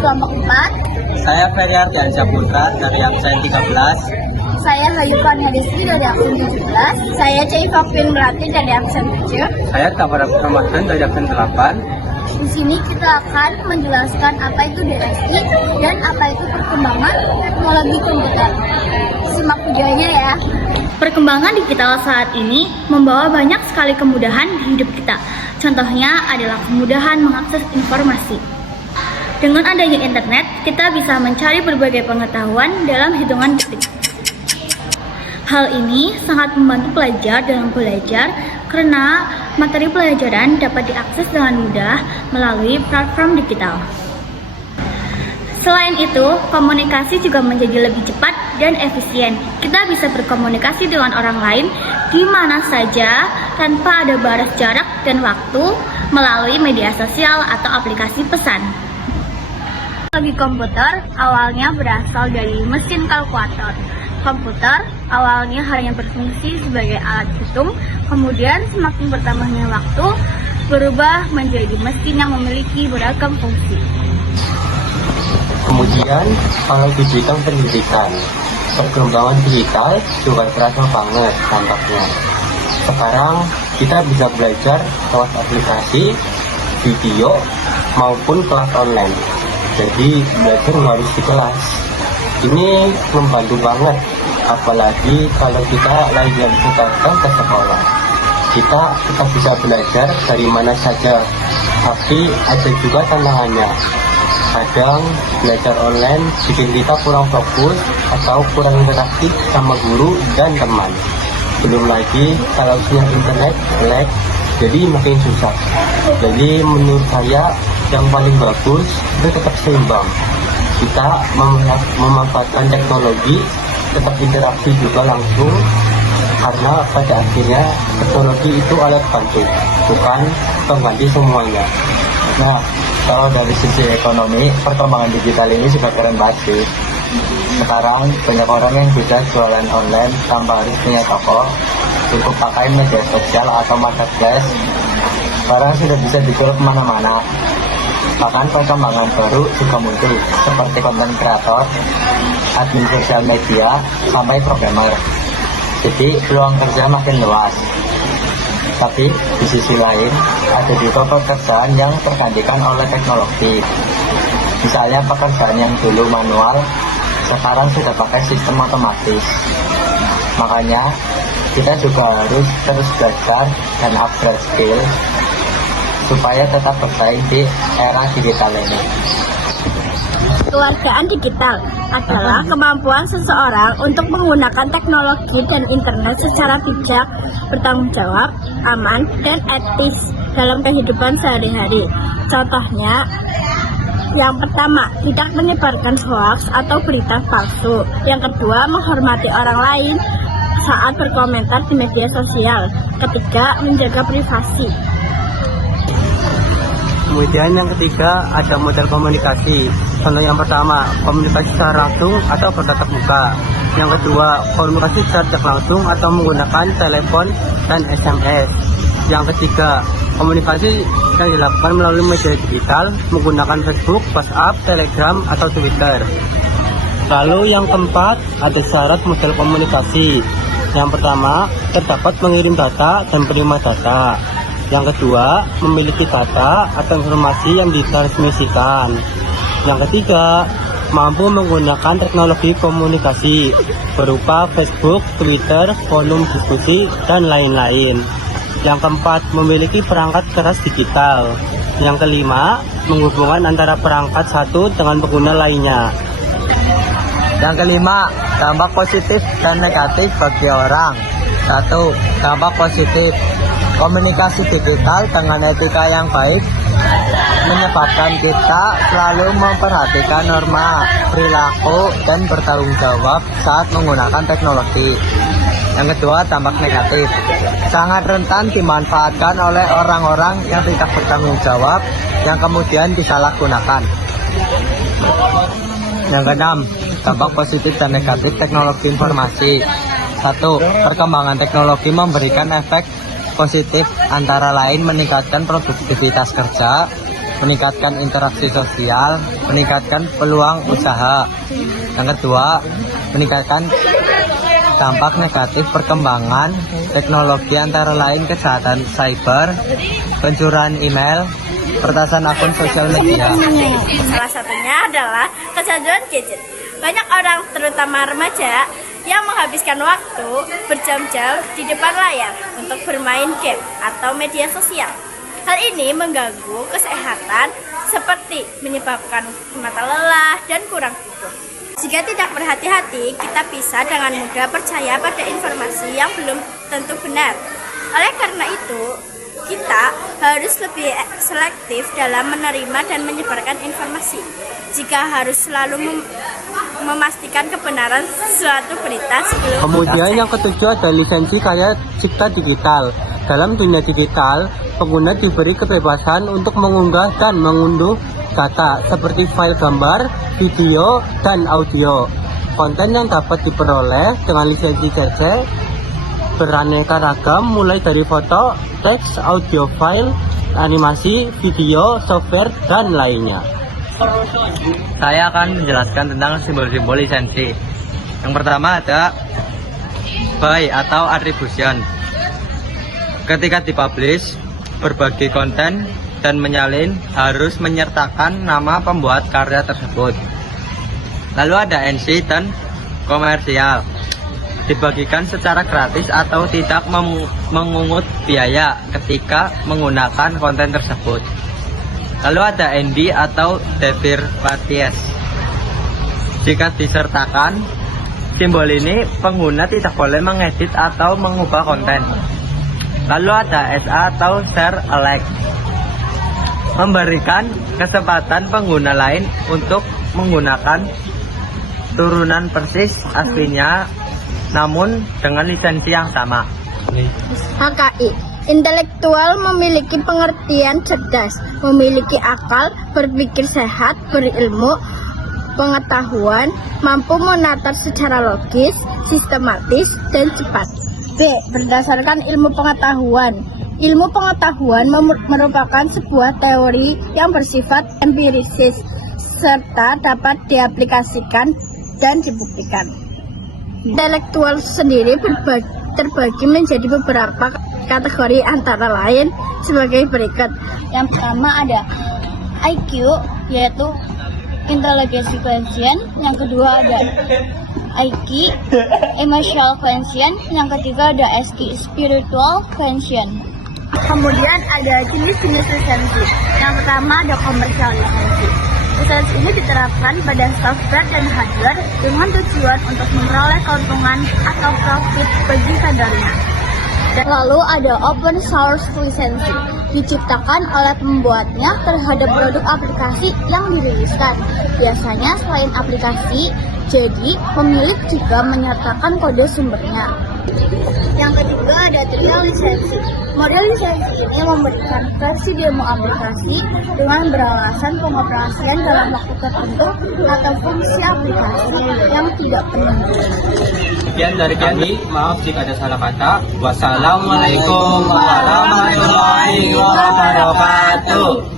kelompok 4. Saya Ferry Ardiansyah Putra dari absen 13. Saya Hayupan Hadisri dari absen 17. Saya Caifafin Melati dari absen 7. Saya Tamara Ramadan dari absen 8. Di sini kita akan menjelaskan apa itu DSI dan apa itu perkembangan teknologi komputer. Simak videonya ya. Perkembangan digital saat ini membawa banyak sekali kemudahan di hidup kita. Contohnya adalah kemudahan mengakses informasi. Dengan adanya internet, kita bisa mencari berbagai pengetahuan dalam hitungan detik. Hal ini sangat membantu pelajar dalam belajar karena materi pelajaran dapat diakses dengan mudah melalui platform digital. Selain itu, komunikasi juga menjadi lebih cepat dan efisien. Kita bisa berkomunikasi dengan orang lain di mana saja tanpa ada batas jarak dan waktu melalui media sosial atau aplikasi pesan. Teknologi komputer awalnya berasal dari mesin kalkulator. Komputer awalnya hanya berfungsi sebagai alat hitung, kemudian semakin bertambahnya waktu berubah menjadi mesin yang memiliki beragam fungsi. Kemudian kalau digital pendidikan, perkembangan digital juga terasa banget dampaknya. Sekarang kita bisa belajar lewat aplikasi, video, maupun kelas online. Jadi belajar nggak harus di kelas. Ini membantu banget, apalagi kalau kita lagi datang ke sekolah. Kita tetap bisa belajar dari mana saja, tapi ada juga tantangannya. Kadang belajar online bikin kita kurang fokus atau kurang interaktif sama guru dan teman. Belum lagi kalau sinyal internet lag, jadi makin susah. Jadi menurut saya yang paling bagus itu tetap seimbang. Kita memanfaatkan teknologi, tetap interaksi juga langsung, karena pada akhirnya teknologi itu alat bantu, bukan pengganti semuanya. Nah, kalau dari sisi ekonomi, perkembangan digital ini juga keren banget sih. Sekarang banyak orang yang bisa jualan online tanpa harus punya toko, cukup pakai media sosial atau marketplace. Barang sudah bisa dijual kemana-mana. Bahkan perkembangan baru juga muncul, seperti konten kreator, admin sosial media, sampai programmer. Jadi peluang kerja makin luas. Tapi di sisi lain, ada juga pekerjaan yang tergantikan oleh teknologi. Misalnya pekerjaan yang dulu manual, sekarang sudah pakai sistem otomatis. Makanya kita juga harus terus belajar dan upgrade skill supaya tetap bersaing di era digital ini. Kewargaan digital adalah kemampuan seseorang untuk menggunakan teknologi dan internet secara bijak, bertanggung jawab, aman, dan etis dalam kehidupan sehari-hari. Contohnya, yang pertama, tidak menyebarkan hoaks atau berita palsu. Yang kedua, menghormati orang lain saat berkomentar di media sosial. Ketiga, menjaga privasi. Kemudian yang ketiga ada model komunikasi. Contoh yang pertama, komunikasi secara langsung atau bertatap muka. Yang kedua, komunikasi secara tidak langsung atau menggunakan telepon dan SMS. Yang ketiga, komunikasi yang dilakukan melalui media digital menggunakan Facebook, WhatsApp, Telegram, atau Twitter. Lalu yang keempat, ada syarat model komunikasi. Yang pertama, terdapat mengirim data dan penerima data. Yang kedua, memiliki data atau informasi yang ditransmisikan. Yang ketiga, mampu menggunakan teknologi komunikasi berupa Facebook, Twitter, forum diskusi, dan lain-lain. Yang keempat, memiliki perangkat keras digital. Yang kelima, menghubungkan antara perangkat satu dengan pengguna lainnya. Yang kelima, dampak positif dan negatif bagi orang. 1. Dampak positif. Komunikasi digital dengan etika yang baik menyebabkan kita selalu memperhatikan norma, perilaku, dan bertanggung jawab saat menggunakan teknologi. Yang kedua, dampak negatif. Sangat rentan dimanfaatkan oleh orang-orang yang tidak bertanggung jawab yang kemudian disalahgunakan. Yang keenam, dampak positif dan negatif teknologi informasi. 1. Perkembangan teknologi memberikan efek positif antara lain meningkatkan produktivitas kerja, meningkatkan interaksi sosial, meningkatkan peluang usaha. Yang kedua, meningkatkan dampak negatif perkembangan teknologi antara lain kejahatan cyber, pencurian email, peretasan akun sosial media. Salah satunya adalah kecanduan gadget. Banyak orang, terutama remaja, yang menghabiskan waktu berjam-jam di depan layar untuk bermain game atau media sosial. Hal ini mengganggu kesehatan seperti menyebabkan mata lelah dan kurang tidur. Jika tidak berhati-hati, kita bisa dengan mudah percaya pada informasi yang belum tentu benar. Oleh karena itu, kita harus lebih selektif dalam menerima dan menyebarkan informasi. Jika harus selalu memastikan kebenaran suatu berita sebelum Kemudian yang ketujuh ada lisensi karya cipta digital. Dalam dunia digital, pengguna diberi kebebasan untuk mengunggah dan mengunduh data seperti file gambar, video, dan audio. Konten yang dapat diperoleh dengan lisensi CC beraneka ragam, mulai dari foto, teks, audio file, animasi, video, software, dan lainnya. Saya akan menjelaskan tentang simbol-simbol lisensi. Yang pertama ada by atau attribution. Ketika dipublish, berbagai konten dan menyalin harus menyertakan nama pembuat karya tersebut. Lalu ada NC dan komersial. Dibagikan secara gratis atau tidak mengungut biaya ketika menggunakan konten tersebut. Lalu ada ND atau derivative. Jika disertakan simbol ini, pengguna tidak boleh mengedit atau mengubah konten. Lalu ada SA atau share alike. Memberikan kesempatan pengguna lain untuk menggunakan turunan persis aslinya namun dengan lisensi yang sama. HKI. Intelektual memiliki pengertian cerdas, memiliki akal, berpikir sehat, berilmu, pengetahuan, mampu menata secara logis, sistematis, dan cepat. B. Berdasarkan ilmu pengetahuan. Ilmu pengetahuan merupakan sebuah teori yang bersifat empirisis serta dapat diaplikasikan dan dibuktikan. Intelektual sendiri terbagi menjadi beberapa kategori antara lain sebagai berikut. Yang pertama ada IQ, yaitu Intelligence Quotient. Yang kedua ada IQ, Emotional Quotient. Yang ketiga ada SQ, Spiritual Quotient. Kemudian ada jenis-jenis lisensi. Yang pertama ada komersial lisensi. Lisensi ini diterapkan pada software dan hardware dengan tujuan untuk memperoleh keuntungan atau profit bagi vendernya. Lalu ada open source lisensi, diciptakan oleh pembuatnya terhadap produk aplikasi yang diriliskan. Biasanya selain aplikasi, jadi pemilik juga menyertakan kode sumbernya. Yang ketiga ada trial lisensi. Model lisensi ini memberikan versi demo aplikasi dengan beralasan pengoperasian dalam waktu tertentu atau fungsi aplikasi yang tidak penuh. Sekian dari kami, maaf jika ada salah kata. Wassalamualaikum warahmatullahi wabarakatuh.